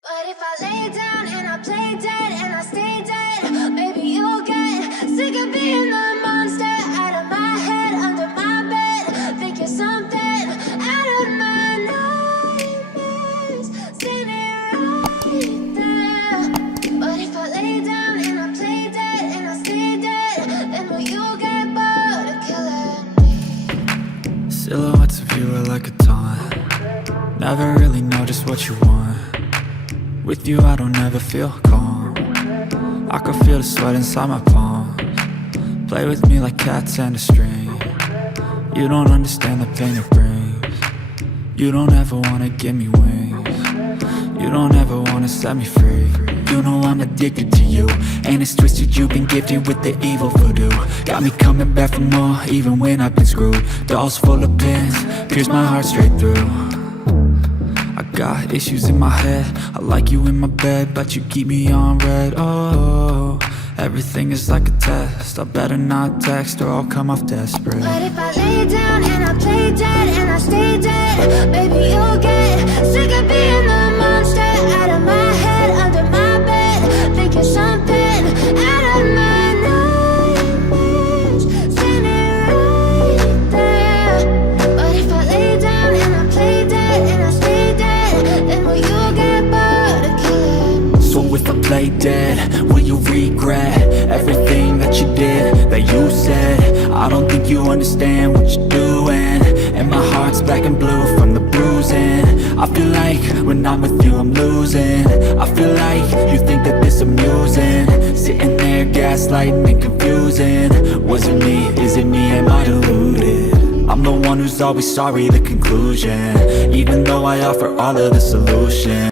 But if I lay down and I play dead and I stay dead, maybe you'll get sick of being the monster out of my head, under my bed. Think you're something out of my nightmares, standing right there. But if I lay down and I play dead and I stay dead, then will you get bored of killing me? Silhouettes of you are like a taunt. Never really know just what you want. With you I don't ever feel calm. I can feel the sweat inside my palms. Play with me like cats and a string. You don't understand the pain it brings. You don't ever wanna give me wings. You don't ever wanna set me free. You know I'm addicted to you, and it's twisted, you've been gifted with the evil voodoo. Got me coming back for more, even when I've been screwed. Dolls full of pins, pierce my heart straight through. I got issues in my head, I like you in my bed, but you keep me on red. Oh, everything is like a test, I better not text or I'll come off desperate. But if I lay down and I play dead and I stay dead, maybe you'll get sick of being the monster out of my head, under my bed. Think you're something out of my nightmares, standing right there. But if I lay down and I play dead and I stay dead, then will you get bored of killing me? So if I play dead, will you regret everything that you did, that you said? I don't think you understand what you're doing, and my heart's black and blue from the bruising. I feel like when I'm with you I'm losing. I feel like you think that this amusing, sitting there gaslighting and confusing. Was it me? Is it me? Am I deluded? I'm the one who's always sorry, the conclusion, even though I offer all of the solutions.